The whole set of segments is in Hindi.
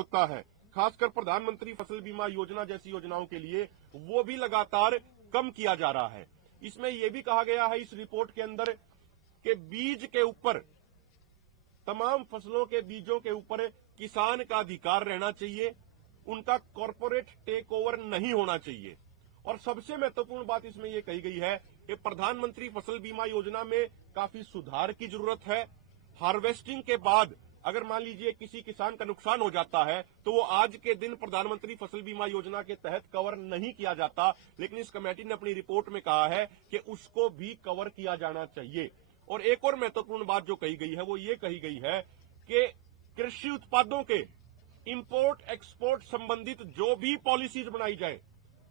होता है, खासकर प्रधानमंत्री फसल बीमा योजना जैसी योजनाओं के लिए, वो भी लगातार कम किया जा रहा है। इसमें यह भी कहा गया है इस रिपोर्ट के अंदर कि बीज के ऊपर, तमाम फसलों के बीजों के ऊपर किसान का अधिकार रहना चाहिए, उनका कॉर्पोरेट टेक ओवर नहीं होना चाहिए। और सबसे महत्वपूर्ण बात इसमें यह कही गई है कि प्रधानमंत्री फसल बीमा योजना में काफी सुधार की जरूरत है। हार्वेस्टिंग के बाद अगर मान लीजिए किसी किसान का नुकसान हो जाता है तो वो आज के दिन प्रधानमंत्री फसल बीमा योजना के तहत कवर नहीं किया जाता, लेकिन इस कमेटी ने अपनी रिपोर्ट में कहा है कि उसको भी कवर किया जाना चाहिए। और एक और महत्वपूर्ण बात जो कही गई है वो ये कही गई है कि कृषि उत्पादों के इंपोर्ट एक्सपोर्ट संबंधित जो भी पॉलिसीज बनाई जाए,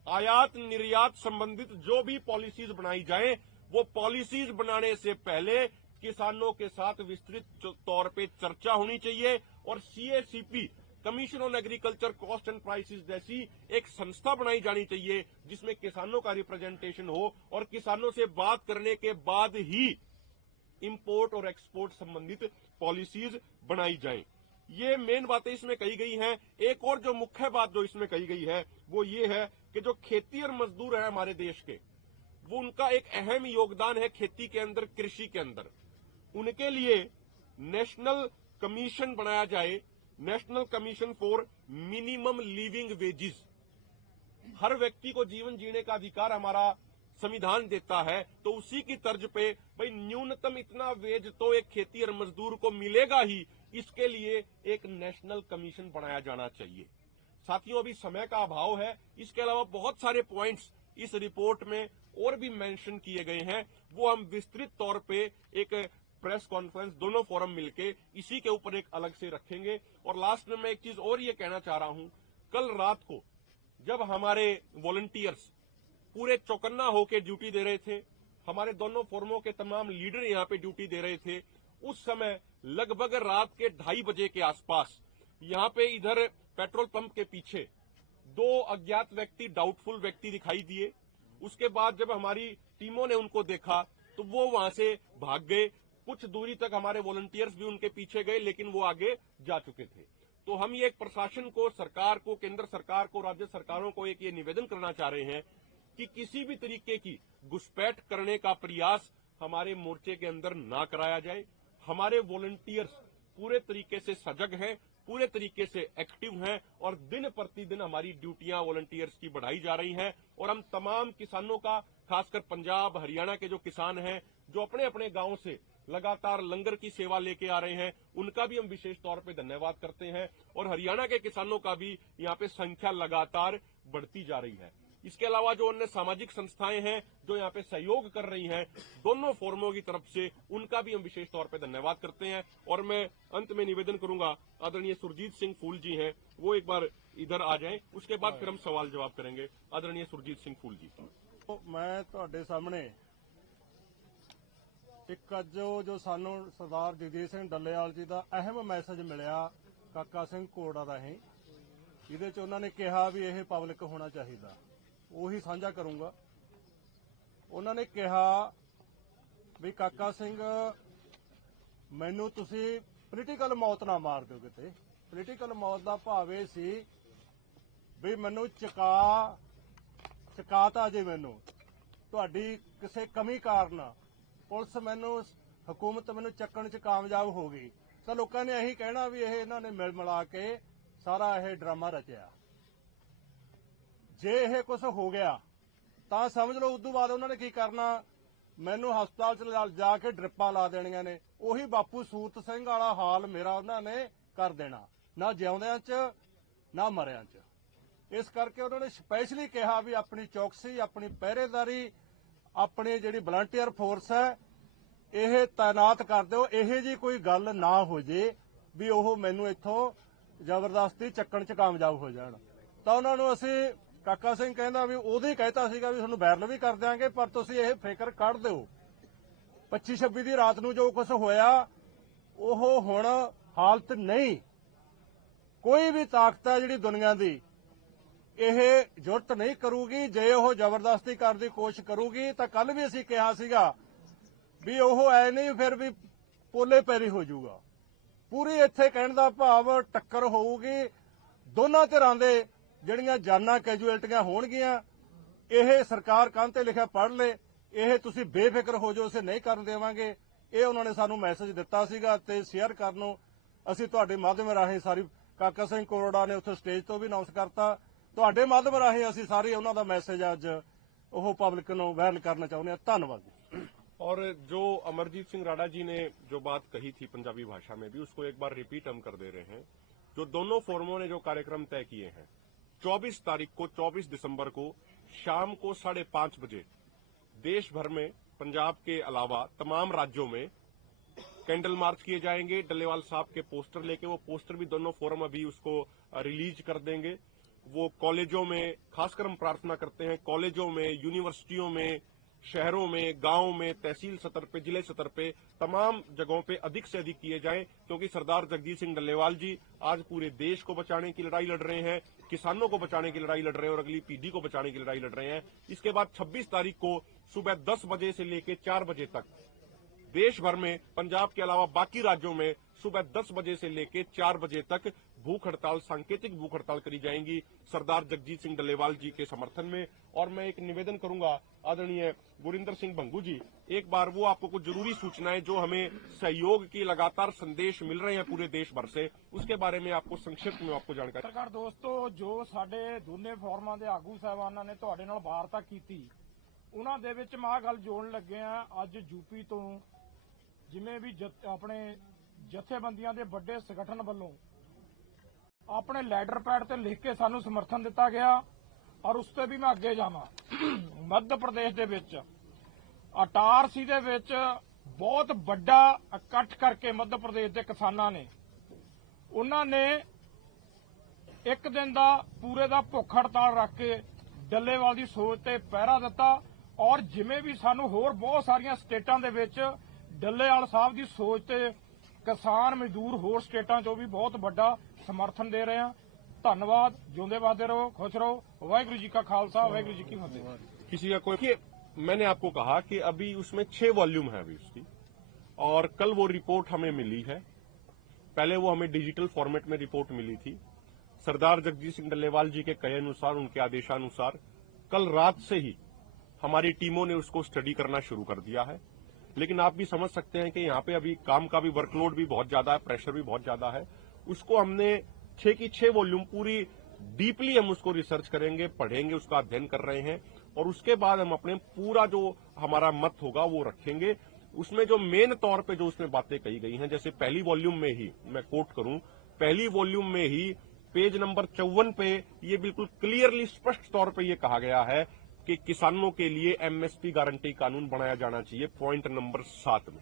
आयात निर्यात संबंधित जो भी पॉलिसीज बनाई जाए, वो पॉलिसीज बनाने से पहले किसानों के साथ विस्तृत तौर पे चर्चा होनी चाहिए और CACP, commission on agriculture cost and prices जैसी एक संस्था बनाई जानी चाहिए जिसमें किसानों का रिप्रेजेंटेशन हो और किसानों से बात करने के बाद ही इंपोर्ट और एक्सपोर्ट संबंधित पॉलिसीज बनाई जाएं। ये मेन बातें इसमें कही गई हैं। एक और जो मुख्य बात जो इसमें कही गई है वो ये है कि जो खेती और मजदूर है हमारे देश के, वो उनका एक अहम योगदान है खेती के अंदर, कृषि के अंदर। उनके लिए नेशनल कमीशन बनाया जाए, national commission for minimum living wages. हर व्यक्ति को जीवन जीने का अधिकार हमारा संविधान देता है, तो उसी की तर्ज पे भाई न्यूनतम इतना वेज तो एक खेती और मजदूर को मिलेगा ही, इसके लिए एक नेशनल कमीशन बनाया जाना चाहिए। साथियों, अभी समय का अभाव है, इसके अलावा बहुत सारे पॉइंट्स इस रिपोर्ट में और भी मेंशन किए गए हैं, वो हम विस्तृत तौर पे एक प्रेस कॉन्फ्रेंस दोनों फोरम मिलके इसी के ऊपर एक अलग से रखेंगे। और लास्ट में मैं एक चीज और ये कहना चाह रहा हूं, कल रात को जब हमारे वॉलंटियर्स पूरे चौकन्ना होकर ड्यूटी दे रहे थे, हमारे दोनों फोरमों के तमाम लीडर यहां पे ड्यूटी दे रहे थे, उस समय लगभग रात के 2:30 बजे के आसपास यहां पे इधर पेट्रोल पंप के पीछे 2 अज्ञात व्यक्ति, डाउटफुल व्यक्ति दिखाई दिए। उसके बाद जब हमारी टीमों ने उनको देखा तो वो वहां से भाग गए। कुछ दूरी तक हमारे वॉलंटियर्स भी उनके पीछे गए, लेकिन वो आगे जा चुके थे। तो हम ये एक प्रशासन को, सरकार को, केंद्र सरकार को, राज्य सरकारों को एक ये निवेदन करना चाह रहे हैं कि किसी भी तरीके की घुसपैठ करने का प्रयास हमारे मोर्चे के अंदर ना कराया जाए। हमारे वॉलंटियर्स पूरे तरीके से सजग हैं, पूरे तरीके से एक्टिव हैं और दिन प्रतिदिन हमारी ड्यूटियां वॉलंटियर्स की बढ़ाई जा रही हैं। और हम तमाम किसानों का, खासकर पंजाब हरियाणा के जो किसान हैं जो अपने अपने गांव से लगातार लंगर की सेवा लेके आ रहे हैं, उनका भी हम विशेष तौर पे धन्यवाद करते हैं। और हरियाणा के किसानों का भी यहाँ पे संख्या लगातार बढ़ती जा रही है। इसके अलावा जो अन्य सामाजिक संस्थाएं हैं जो यहाँ पे सहयोग कर रही हैं दोनों फोरमों की तरफ से, उनका भी हम विशेष तौर पे धन्यवाद करते हैं। और मैं अंत में निवेदन करूंगा, आदरणीय सुरजीत सिंह फूल जी हैं, वो एक बार इधर आ जाएं, उसके बाद फिर हम सवाल जवाब करेंगे। आदरणीय सुरजीत सिंह फूल जी। तो मैं ਤੁਹਾਡੇ ਸਾਹਮਣੇ ਇੱਕ ਅੱਜ ਜੋ ਸਾਨੂੰ ਸਰਦਾਰ ਜਗਦੀਸ਼ ਸਿੰਘ ਡੱਲੇਵਾਲ ਜੀ ਦਾ ਅਹਿਮ ਮੈਸੇਜ ਮਿਲਿਆ ਕਾਕਾ ਸਿੰਘ ਕੋੜਾ ਰਾਹੀਂ, ਇਹਦੇ 'ਚ ਉਹਨਾਂ ਨੇ ਕਿਹਾ ਵੀ ਇਹ ਪਬਲਿਕ ਹੋਣਾ ਚਾਹੀਦਾ, ਉਹੀ ਸਾਂਝਾ ਕਰੂੰਗਾ। ਉਹਨਾਂ ਨੇ ਕਿਹਾ ਵੀ ਕਾਕਾ ਸਿੰਘ ਮੈਨੂੰ ਤੁਸੀਂ ਪੋਲੀਟੀਕਲ ਮੌਤ ਨਾ ਮਾਰ ਦਿਓ ਕਿਤੇ। ਪੋਲੀਟੀਕਲ ਮੌਤ ਦਾ ਭਾਵ ਇਹ ਸੀ ਵੀ ਮੈਨੂੰ ਚਕਾਤਾ ਜੇ ਮੈਨੂੰ ਤੁਹਾਡੀ ਕਿਸੇ ਕਮੀ ਕਾਰਨ ਪੁਲਿਸ ਮੈਨੂੰ, ਹਕੂਮਤ ਮੈਨੂੰ ਚੱਕਣ 'ਚ ਕਾਮਯਾਬ ਹੋ ਗਈ, ਤਾਂ ਲੋਕਾਂ ਨੇ ਇਹੀ ਕਹਿਣਾ ਵੀ ਇਹ ਇਹਨਾਂ ਨੇ ਮਿਲ ਮਿਲਾ ਕੇ ਸਾਰਾ ਇਹ ਡਰਾਮਾ ਰਚਿਆ। ਜੇ ਇਹ ਕੁਝ ਹੋ ਗਿਆ ਤਾਂ ਸਮਝ ਲਓ ਉਦੋਂ ਬਾਅਦ ਉਹਨਾਂ ਨੇ ਕੀ ਕਰਨਾ, ਮੈਨੂੰ ਹਸਪਤਾਲ 'ਚ ਜਾ ਕੇ ਡ੍ਰਿਪਾਂ ਲਾ ਦੇਣੀਆਂ ਨੇ। ਉਹੀ ਬਾਪੂ ਸੂਰਤ ਸਿੰਘ ਵਾਲਾ ਹਾਲ ਮੇਰਾ ਉਹਨਾਂ ਨੇ ਕਰ ਦੇਣਾ, ਨਾ ਜਿਉਂਦਿਆਂ 'ਚ ਨਾ ਮਰਿਆਂ 'ਚ। ਇਸ ਕਰਕੇ ਉਹਨਾਂ ਨੇ ਸਪੈਸ਼ਲੀ ਕਿਹਾ ਵੀ ਆਪਣੀ ਚੌਕਸੀ, ਆਪਣੀ ਪਹਿਰੇਦਾਰੀ, ਆਪਣੀ ਜਿਹੜੀ ਵਲੰਟੀਅਰ ਫੋਰਸ ਹੈ ਇਹ ਤਾਇਨਾਤ ਕਰ ਦਿਓ। ਇਹੋ ਜੀ ਕੋਈ ਗੱਲ ਨਾ ਹੋ ਜੇ ਵੀ ਉਹ ਮੈਨੂੰ ਇੱਥੋਂ ਜ਼ਬਰਦਸਤੀ ਚੱਕਣ 'ਚ ਕਾਮਯਾਬ ਹੋ ਜਾਣ। ਤਾਂ ਉਹਨਾਂ ਨੂੰ ਅਸੀਂ, ਕਾਕਾ ਸਿੰਘ ਕਹਿੰਦਾ ਵੀ ਉਹਦੇ ਕਹਿਤਾ ਸੀਗਾ ਵੀ ਤੁਹਾਨੂੰ ਵਾਇਰਲ ਵੀ ਕਰ ਦਿਆਂਗੇ, ਪਰ ਤੁਸੀਂ ਇਹ ਫਿਕਰ ਕੱਢ ਦਿਓ 25-26 ਦੀ ਰਾਤ ਨੂੰ ਜੋ ਕੁਝ ਹੋਇਆ ਉਹ ਹੁਣ ਹਾਲਤ ਨਹੀਂ। ਕੋਈ ਵੀ ਤਾਕਤ ਹੈ ਜਿਹੜੀ ਦੁਨੀਆ ਦੀ ਇਹ ਜੁਰਤ ਨਹੀਂ ਕਰੂਗੀ। ਜੇ ਉਹ ਜ਼ਬਰਦਸਤੀ ਕਰਨ ਦੀ ਕੋਸ਼ਿਸ਼ ਕਰੂਗੀ ਤਾਂ ਕੱਲ ਵੀ ਅਸੀਂ ਕਿਹਾ ਸੀਗਾ ਵੀ ਉਹ ਐ ਨਹੀਂ ਫਿਰ ਵੀ ਪੋਲੇ ਪੈਰੀ ਹੋ ਜਾਊਗਾ। ਪੂਰੀ ਇੱਥੇ ਕਹਿਣ ਦਾ ਭਾਵ ਟੱਕਰ ਹੋਊਗੀ ਦੋਨਾਂ ਧਿਰਾਂ ਦੇ ਜਿਹੜੀਆਂ ਜਾਨਾਂ ਕੈਜੂਅਲਟੀਆਂ ਹੋਣਗੀਆਂ, ਇਹ ਸਰਕਾਰ ਕੰਨ ਤੇ ਲਿਖਿਆ ਪੜ੍ਹ ਲੇ, ਇਹ ਤੁਸੀਂ ਬੇਫਿਕਰ ਹੋ ਜਾਓ, ਅਸੀਂ ਨਹੀਂ ਕਰਨ ਦੇਵਾਂਗੇ। ਇਹ ਉਹਨਾਂ ਨੇ ਸਾਨੂੰ ਮੈਸੇਜ ਦਿੱਤਾ ਸੀਗਾ ਤੇ ਸ਼ੇਅਰ ਕਰਨ ਨੂੰ ਅਸੀਂ ਤੁਹਾਡੇ ਮਾਧਿਅਮ ਰਾਹੀਂ ਸਾਰੀ ਕਾਕਾ ਸਿੰਘ ਕੋਰੜਾ ਨੇ ਉੱਥੇ ਸਟੇਜ ਤੋਂ ਵੀ ਅਨਾਉਂਸ ਕਰਤਾ। ਤੁਹਾਡੇ ਮਾਧਿਅਮ ਰਾਹੀਂ ਅਸੀਂ ਸਾਰੇ ਉਹਨਾਂ ਦਾ ਮੈਸੇਜ ਅੱਜ ਉਹ ਪਬਲਿਕ ਨੂੰ ਵਾਇਰਲ करना चाहते हैं। धन्यवाद। और जो अमरजीत सिंह राणा जी ने जो बात कही थी पंजाबी भाषा में भी, उसको एक बार रिपीट हम कर दे रहे हैं। जो दोनों फोरमों ने जो कार्यक्रम तय किए हैं, 24 तारीख को 24 दिसंबर को शाम को 5:30 बजे देश भर में पंजाब के अलावा तमाम राज्यों में कैंडल मार्च किए जाएंगे। डल्लेवाल साहब के पोस्टर लेके, वो पोस्टर भी दोनों फोरम अभी उसको रिलीज कर देंगे। वो कॉलेजों में, खासकर हम प्रार्थना करते हैं कॉलेजों में, यूनिवर्सिटियों में, शहरों में, गांवों में, तहसील स्तर पे, जिले स्तर पे, तमाम जगहों पे अधिक से अधिक किए जाएं, क्योंकि सरदार जगजीत सिंह डल्लेवाल जी आज पूरे देश को बचाने की लड़ाई लड़ रहे हैं, किसानों को बचाने की लड़ाई लड़ रहे हैं और अगली पीढ़ी को बचाने की लड़ाई लड़ रहे हैं। इसके बाद 26 तारीख को सुबह 10 बजे से लेकर 4 बजे तक देश भर में, पंजाब के अलावा बाकी राज्यों में सुबह 10 बजे से लेकर 4 बजे तक भूख हड़ताल, सांकेतिक भूख हड़ताल करी जाएंगी सरदार जगजीत सिंह डल्लेवाल जी के समर्थन में। और मैं एक निवेदन करूंगा आदरणीय गुरिंदर सिंह भंगू जी, एक बार वो आपको कुछ जरूरी सूचनाएं जो हमें सहयोग की लगातार संदेश मिल रहे हैं पूरे देश भर से, उसके बारे में आपको संक्षिप्त में आपको जानकारी। पत्रकार दोस्तों, जो ਸਾਡੇ ਦੋਨੇ ਫੋਰਮਾਂ ਦੇ ਆਗੂ ਸਾਹਿਬਾਨਾਂ ਨੇ ਤੁਹਾਡੇ ਨਾਲ ਵਾਰਤਾ ਕੀਤੀ, ਉਹਨਾਂ ਦੇ ਵਿੱਚ ਮੈਂ ਆਹ ਗੱਲ ਜੋੜਨ ਲੱਗੇ ਆ। ਅੱਜ ਯੂਪੀ ਤੋਂ ਜਿਵੇਂ ਵੀ ਆਪਣੇ ਜਥੇਬੰਦੀਆਂ ਦੇ ਵੱਡੇ ਸੰਗਠਨ ਵੱਲੋਂ ਆਪਣੇ ਲੈਟਰ ਪੈਡ ਤੇ ਲਿਖ ਕੇ ਸਾਨੂੰ ਸਮਰਥਨ ਦਿੱਤਾ ਗਿਆ। ਔਰ ਉਸ ਤੇ ਵੀ ਮੈਂ ਅੱਗੇ ਜਾਵਾਂ। ਮੱਧ ਪ੍ਰਦੇਸ਼ ਦੇ ਵਿੱਚ ਅਟਾਰਸੀ ਦੇ ਵਿੱਚ ਬਹੁਤ ਵੱਡਾ ਇਕੱਠ ਕਰਕੇ ਮੱਧ ਪ੍ਰਦੇਸ਼ ਦੇ ਕਿਸਾਨਾਂ ਨੇ, ਉਹਨਾਂ ਨੇ ਇੱਕ ਦਿਨ ਦਾ ਪੂਰੇ ਦਾ ਭੁੱਖ ਹੜਤਾਲ ਰੱਖ ਕੇ ਡੱਲੇਵਾਲ ਦੀ ਸੋਚ ਤੇ ਪਹਿਰਾ ਦਿੱਤਾ। ਔਰ ਜਿਵੇਂ ਵੀ ਸਾਨੂੰ ਹੋਰ ਬਹੁਤ ਸਾਰੀਆਂ ਸਟੇਟਾਂ ਦੇ ਵਿੱਚ ਡੱਲੇਵਾਲ ਸਾਹਿਬ ਦੀ ਸੋਚ ਤੇ ਕਿਸਾਨ ਮਜ਼ਦੂਰ ਹੋਰ ਸਟੇਟਾਂ 'ਚੋਂ ਵੀ ਬਹੁਤ ਵੱਡਾ समर्थन दे रहे हैं। धन्यवाद। जिंदे वादे रहो, खुश रहो। वाहिगुरू जी का खालसा, वाहिगुरू जी की फतेह। किसी का कोई, मैंने आपको कहा कि अभी उसमें 6 वॉल्यूम है अभी उसकी, और कल वो रिपोर्ट हमें मिली है। पहले वो हमें डिजिटल फॉर्मेट में रिपोर्ट मिली थी। सरदार जगजीत सिंह डल्लेवाल जी के कहे अनुसार, उनके आदेशानुसार कल रात से ही हमारी टीमों ने उसको स्टडी करना शुरू कर दिया है। लेकिन आप भी समझ सकते हैं कि यहाँ पे अभी काम का भी वर्कलोड भी बहुत ज्यादा है, प्रेशर भी बहुत ज्यादा है। उसको हमने 6 की 6 वॉल्यूम पूरी डीपली हम उसको रिसर्च करेंगे, पढ़ेंगे, उसका अध्ययन कर रहे हैं, और उसके बाद हम अपने पूरा जो हमारा मत होगा वो रखेंगे। उसमें जो मेन तौर पे जो उसमें बातें कही गई हैं, जैसे पहली वॉल्यूम में ही मैं कोट करूं, पहली वॉल्यूम में ही पेज नंबर 54 पे ये बिल्कुल क्लियरली स्पष्ट तौर पे ये कहा गया है कि किसानों के लिए एमएसपी गारंटी कानून बनाया जाना चाहिए, पॉइंट नंबर 7 में।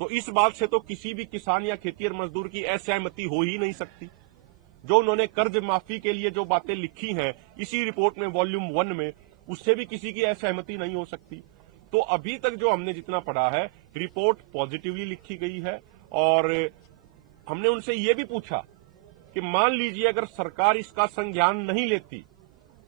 तो इस बात से तो किसी भी किसान या खेतीहर मजदूर की असहमति हो ही नहीं सकती। जो उन्होंने कर्ज माफी के लिए जो बातें लिखी हैं इसी रिपोर्ट में वॉल्यूम 1 में, उससे भी किसी की असहमति नहीं हो सकती। तो अभी तक जो हमने जितना पढ़ा है, रिपोर्ट पॉजिटिवली लिखी गई है। और हमने उनसे ये भी पूछा कि मान लीजिए अगर सरकार इसका संज्ञान नहीं लेती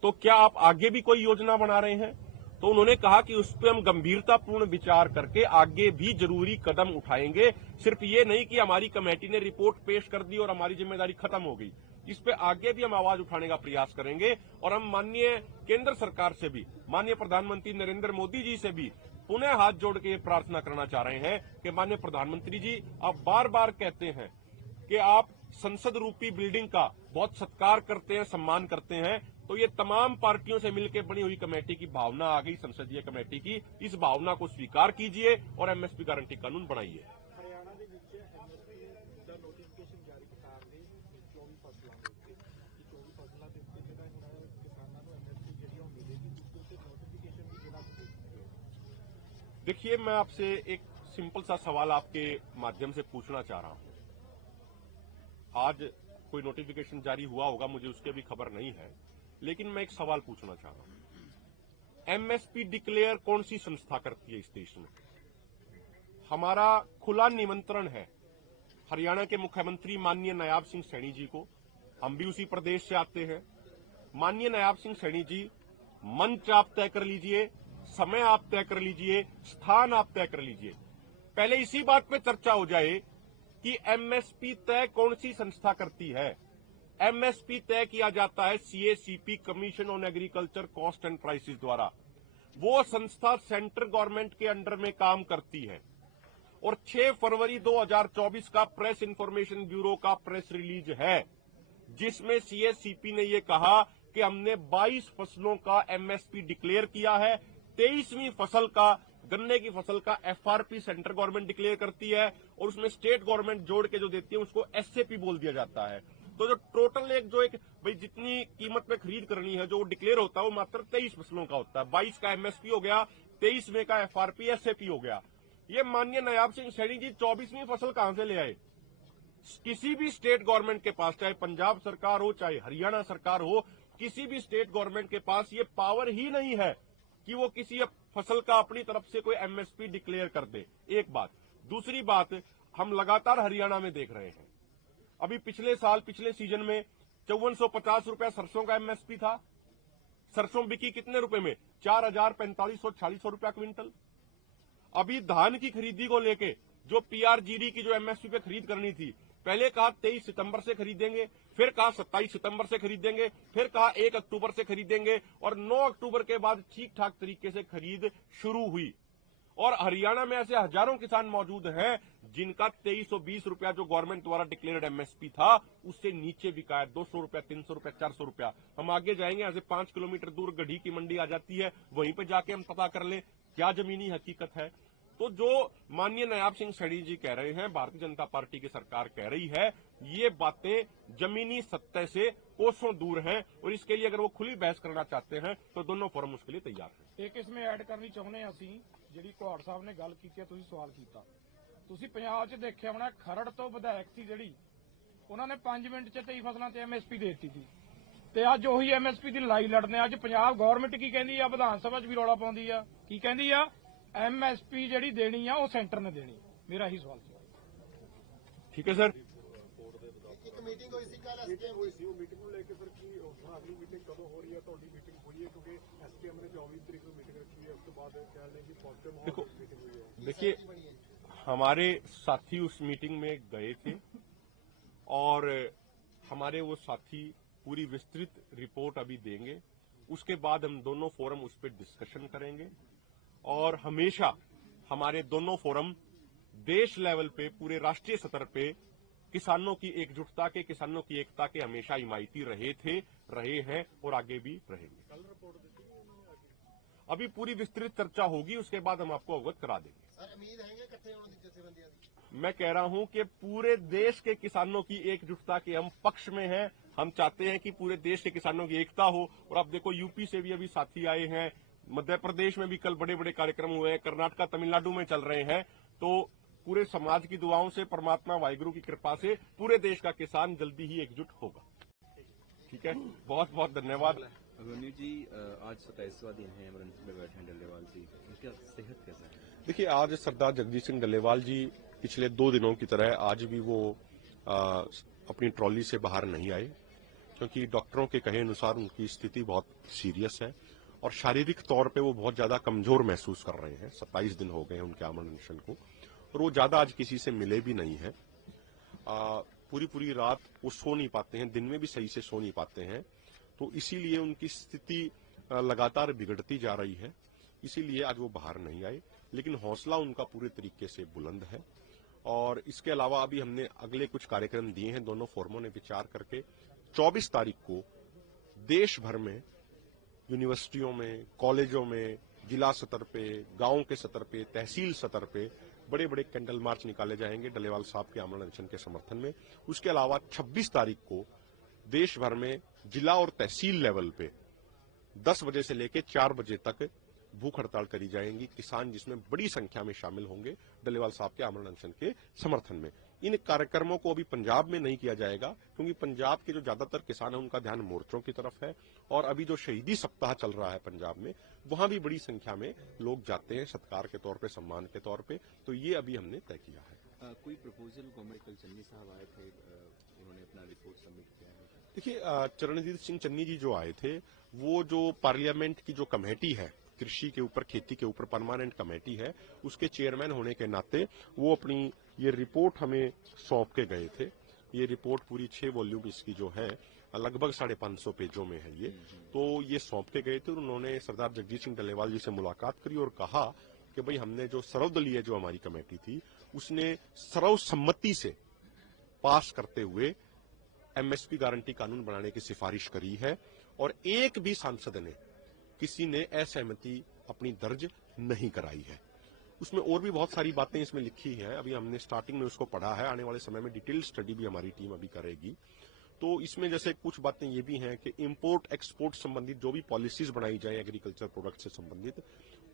तो क्या आप आगे भी कोई योजना बना रहे हैं? तो उन्होंने कहा कि उस पर हम गंभीरतापूर्ण विचार करके आगे भी जरूरी कदम उठाएंगे। सिर्फ ये नहीं कि हमारी कमेटी ने रिपोर्ट पेश कर दी और हमारी जिम्मेदारी खत्म हो गई, इस पे आगे भी हम आवाज उठाने का प्रयास करेंगे। और हम माननीय केंद्र सरकार से भी, माननीय प्रधानमंत्री नरेंद्र मोदी जी से भी पुनः हाथ जोड़ के प्रार्थना करना चाह रहे हैं कि माननीय प्रधानमंत्री जी, आप बार बार कहते हैं कि आप संसद रूपी बिल्डिंग का बहुत सत्कार करते हैं, सम्मान करते हैं, तो ये तमाम पार्टियों से मिलकर बनी हुई कमेटी की भावना आ गई, संसदीय कमेटी की, इस भावना को स्वीकार कीजिए और एमएसपी गारंटी कानून बनाइए। हरियाणा ਦੇ ਵਿੱਚ ਐਮਐਸਪੀ ਦਾ ਨੋਟੀਫਿਕੇਸ਼ਨ ਜਾਰੀ ਕਰ ਰਹੇ 24 ਫਸਲਾਂ ਦੇ ਉੱਤੇ, 24 ਫਸਲਾਂ ਦੇ ਉੱਤੇ ਜਿਹੜਾ ਹੁਣ ਕਿਸਾਨਾਂ ਨੂੰ ਐਮਐਸਪੀ ਜਿਹੜੀ ਉਹ ਮਿਲੇਗੀ, उसके ਉੱਤੇ नोटिफिकेशन भी ਜਿਹੜਾ देखिए, मैं आपसे एक सिंपल सा सवाल आपके माध्यम से पूछना चाह रहा हूं। आज कोई नोटिफिकेशन जारी हुआ होगा, मुझे उसकी भी खबर नहीं है, लेकिन मैं एक सवाल पूछना चाह रहा हूं। एमएसपी डिक्लेयर कौन सी संस्था करती है इस देश में? हमारा खुला निमंत्रण है हरियाणा के मुख्यमंत्री माननीय नायाब सिंह सैनी जी को, हम भी उसी प्रदेश से आते हैं। माननीय नायाब सिंह सैनी जी, मंच आप तय कर लीजिए, समय आप तय कर लीजिए, स्थान आप तय कर लीजिए। पहले इसी बात पे चर्चा हो जाए कि एमएसपी तय कौन सी संस्था करती है। एमएसपी तय किया जाता है CACP, commission on agriculture cost and prices द्वारा। वो संस्था सेंट्रल गवर्नमेंट के अंडर में काम करती है और 6 फरवरी 2024 का प्रेस इंफॉर्मेशन ब्यूरो का प्रेस रिलीज है, जिसमें सीएसीपी ने ये कहा कि हमने 22 फसलों का एमएसपी डिक्लेयर किया है। 23वीं फसल का, गन्ने की फसल का एफआरपी सेंट्रल गवर्नमेंट डिक्लेयर करती है और उसमें स्टेट गवर्नमेंट जोड़ के जो देती है उसको एसएपी बोल दिया जाता है। तो जो टोटल एक भाई जितनी कीमत पे खरीद करनी है, जो डिक्लेयर होता है वो मात्र 23 फसलों का होता है। 22 का एमएसपी हो गया, 23वें का एफआरपी एसएपी हो गया। ये माननीय नायाब सिंह सैनी जी 24वीं फसल कहां से ले आए? किसी भी स्टेट गवर्नमेंट के पास, चाहे पंजाब सरकार हो चाहे हरियाणा सरकार हो, किसी भी स्टेट गवर्नमेंट के पास ये पावर ही नहीं है कि वो किसी फसल का अपनी तरफ से कोई एमएसपी डिक्लेयर कर दे। एक बात। दूसरी बात, हम लगातार हरियाणा में देख रहे हैं, अभी पिछले सीजन में 5450 रुपया सरसों का एमएसपी था। सरसों बिकी कितने रुपए में? 4,4546 रुपया क्विंटल। अभी धान की खरीदी को लेके जो पीआरजीडी की जो एमएसपी पे खरीद करनी थी, पहले कहा 23 सितंबर से खरीदेंगे, फिर कहा 27 सितंबर से खरीदेंगे, फिर कहा 1 अक्टूबर से खरीदेंगे और 9 अक्टूबर के बाद ठीक ठाक तरीके से खरीद शुरू हुई। और हरियाणा में ऐसे हजारों किसान मौजूद हैं जिनका 2320 रुपया जो गवर्नमेंट द्वारा डिक्लेयर्ड एमएसपी था उससे नीचे बिका है। 200 रुपया, 300 रुपया, 400 रुपया। हम आगे जाएंगे, ऐसे 5 किलोमीटर दूर गढ़ी की मंडी आ जाती है, वहीं पे जाके हम पता कर लें क्या जमीनी हकीकत है। तो जो माननीय नायाब सिंह सैनी जी कह रहे हैं, भारतीय जनता पार्टी की सरकार कह रही है, ये बातें जमीनी सत्य से कोसों दूर हैं और इसके लिए अगर वो खुली बहस करना चाहते हैं तो दोनों फोरम उसके लिए तैयार हैं। एक इसमें ऐड करनी ਚਾਹੁੰਦੇ ਹਾਂ ਅਸੀਂ, ਜਿਹੜੀ ਘੋੜ ਸਾਹਿਬ ਨੇ ਗੱਲ ਕੀਤੀ ਹੈ, ਤੁਸੀਂ ਸਵਾਲ ਕੀਤਾ, ਤੁਸੀਂ ਪੰਜਾਬ 'ਚ ਦੇਖਿਆ ਹੋਣਾ, ਖਰੜ ਤੋਂ ਵਿਧਾਇਕ ਸੀ ਜਿਹੜੀ, ਉਹਨਾਂ ਨੇ 5 ਮਿੰਟ 'ਚ 23 ਫਸਲਾਂ ਤੇ ਐਮਐਸਪੀ ਦੇ ਦਿੱਤੀ ਸੀ ਤੇ ਅੱਜ ਉਹੀ ਐਮਐਸਪੀ ਦੀ ਲੜਾਈ ਲੜਨੇ। ਅੱਜ ਪੰਜਾਬ ਗਵਰਨਮੈਂਟ ਕੀ ਕਹਿੰਦੀ ਆ, ਵਿਧਾਨ ਸਭਾ 'ਚ ਵੀ ਰੌਲਾ ਪਾਉਂਦੀ ਆ, ਕੀ ਕਹਿੰਦੀ ਆ, एमएसपी ਜਿਹੜੀ ਦੇਣੀ ਆ ਉਹ ਸੈਂਟਰ ਨੇ ਦੇਣੀ। ਮੇਰਾ ਹੀ ਸਵਾਲ ਸੀ। ठीक है सर। ਇੱਕ ਮੀਟਿੰਗ ਹੋਈ ਸੀ ਕੱਲ ਐਸਕੇਐਮ ਹੋਈ ਸੀ, ਉਹ ਮੀਟਿੰਗ ਨੂੰ ਲੈ ਕੇ ਫਿਰ ਕੀ ਹੁਣ ਅਗਲੀ ਮੀਟਿੰਗ ਕਦੋਂ ਹੋ ਰਹੀ ਹੈ? ਤੁਹਾਡੀ ਮੀਟਿੰਗ ਹੋਈ ਹੈ ਕਿਉਂਕਿ ਐਸਕੇਐਮ ਨੇ 24 ਤਰੀਕ ਨੂੰ ਮੀਟਿੰਗ रखी है, ਉਸ ਤੋਂ ਬਾਅਦ ਕਹਿ ਰਹੇ ਕਿ पॉजिटिव माहौल मीटिंग हुई है। देखिए, हमारे साथी उस मीटिंग में गए थे और हमारे वो साथी पूरी विस्तृत रिपोर्ट अभी देंगे। उसके बाद हम दोनों फोरम उस पर डिस्कशन करेंगे और हमेशा हमारे दोनों फोरम देश लेवल पे, पूरे राष्ट्रीय स्तर पे किसानों की एकजुटता के, किसानों की एकता के हमेशा हिमायती रहे थे, रहे हैं और आगे भी रहेंगे। अभी पूरी विस्तृत चर्चा होगी, उसके बाद हम आपको अवगत करा देंगे। सर उम्मीद है इकट्ठे होने की जथेबंदियां की? मैं कह रहा हूं कि पूरे देश के किसानों की एकजुटता के हम पक्ष में हैं। हम चाहते हैं कि पूरे देश के किसानों की एकता हो। और अब देखो, यूपी से भी अभी साथी आए हैं, मध्य प्रदेश में भी कल बड़े बड़े कार्यक्रम हुए हैं, कर्नाटक, तमिलनाडु में चल रहे हैं। तो पूरे समाज की दुआओं से, परमात्मा वाहिगुरु की कृपा से पूरे देश का किसान जल्दी ही एकजुट होगा। ठीक है, बहुत बहुत धन्यवाद। अभिमन्यु जी, आज 27वां दिन है एमरजेंसी में बैठे हैं डल्लेवाल जी, उनकी सेहत कैसा है? देखिए, आज सरदार जगजीत सिंह डल्लेवाल जी पिछले 2 दिनों की तरह आज भी वो अपनी ट्रॉली से बाहर नहीं आए, क्योंकि डॉक्टरों के कहे अनुसार उनकी स्थिति बहुत सीरियस है और शारीरिक तौर पे वो बहुत ज्यादा कमजोर महसूस कर रहे हैं। 27 दिन हो गए हैं उनके आमरण अनशन को और वो ज्यादा आज किसी से मिले भी नहीं है। पूरी रात वो सो नहीं पाते हैं, दिन में भी सही से सो नहीं पाते हैं। तो इसीलिए उनकी स्थिति लगातार बिगड़ती जा रही है, इसीलिए आज वो बाहर नहीं आए। लेकिन हौसला उनका पूरे तरीके से बुलंद है। और इसके अलावा अभी हमने अगले कुछ कार्यक्रम दिए हैं, दोनों फोरमों ने विचार करके 24 तारीख को देश भर में यूनिवर्सिटियों में, कॉलेजों में, जिला स्तर पे, गांव के स्तर पे, तहसील स्तर पे बड़े बड़े कैंडल मार्च निकाले जाएंगे डल्लेवाल साहब के आमरण अनशन के समर्थन में। उसके अलावा 26 तारीख को देश भर में जिला और तहसील लेवल पे 10 बजे से लेकर 4 बजे तक भूख हड़ताल करी जाएंगी किसान, जिसमें बड़ी संख्या में शामिल होंगे डल्लेवाल साहब के आमरण अनशन के समर्थन में। इन कार्यक्रमों को अभी पंजाब में नहीं किया जाएगा, क्योंकि पंजाब के जो ज्यादातर किसान हैं उनका ध्यान मोर्चों की तरफ है और अभी जो शहीदी सप्ताह चल रहा है पंजाब में, वहां भी बड़ी संख्या में लोग जाते हैं सत्कार के तौर पे, सम्मान के तौर पे। तो ये अभी हमने तय किया है। कोई प्रपोजल गवर्नमेंट कल चन्नी साहब आए थे, उन्होंने अपना रिपोर्ट सबमिट किया है? देखिए, चरणजीत सिंह चन्नी जी जो आए थे, वो जो पार्लियामेंट की जो कमेटी है कृषि के ऊपर, खेती के ऊपर, परमानेंट कमेटी है, उसके चेयरमैन होने के नाते वो अपनी ये रिपोर्ट हमें सौंप के गए थे। ये रिपोर्ट पूरी 6 वॉल्यूम इसकी जो है लगभग 550 पेजों में है ये। तो ये सौंप के गए थे और उन्होंने सरदार जगजीत सिंह डल्लेवाल जी से मुलाकात करी और कहा कि भाई हमने जो सर्वदलीय जो हमारी कमेटी थी उसने सर्वसम्मति से पास करते हुए एमएसपी गारंटी कानून बनाने की सिफारिश करी है और एक भी सांसद ने किसी ने असहमति अपनी दर्ज नहीं कराई है। उसमें और भी बहुत सारी बातें इसमें लिखी है, अभी हमने स्टार्टिंग में उसको पढ़ा है, आने वाले समय में डिटेल स्टडी भी हमारी टीम अभी करेगी। तो इसमें जैसे कुछ बातें ये भी हैं कि इंपोर्ट एक्सपोर्ट संबंधित जो भी पॉलिसीज बनाई जाए एग्रीकल्चर प्रोडक्ट से संबंधित,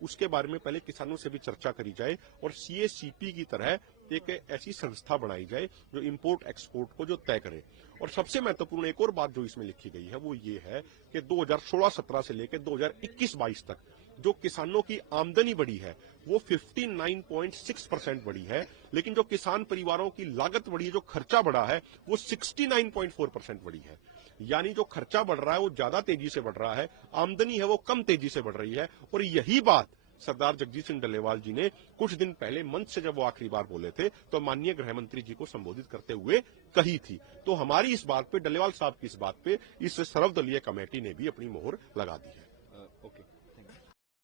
उसके बारे में पहले किसानों से भी चर्चा करी जाए और सीएसीपी की तरह एक ऐसी संस्था बनाई जाए जो इंपोर्ट एक्सपोर्ट को जो तय करे। और सबसे महत्वपूर्ण एक और बात जो इसमें लिखी गई है वो ये है कि 2016-17 से लेकर 2021-22 तक जो किसानों की आमदनी बढ़ी है वो 59.6% बढ़ी है, लेकिन जो किसान परिवारों की लागत बढ़ी है, जो खर्चा बढ़ा है वो 69.4% बढ़ी है। यानी जो खर्चा बढ़ रहा है वो ज्यादा तेजी से बढ़ रहा है, आमदनी है वो कम तेजी से बढ़ रही है। और यही बात सरदार जगजीत सिंह डल्लेवाल जी ने कुछ दिन पहले मंच से जब वो आखिरी बार बोले थे तो माननीय गृह मंत्री जी को संबोधित करते हुए कही थी। तो हमारी इस बात पे, डल्लेवाल साहब की इस बात पे इस सर्वदलीय कमेटी ने भी अपनी मोहर लगा दी है। ओके।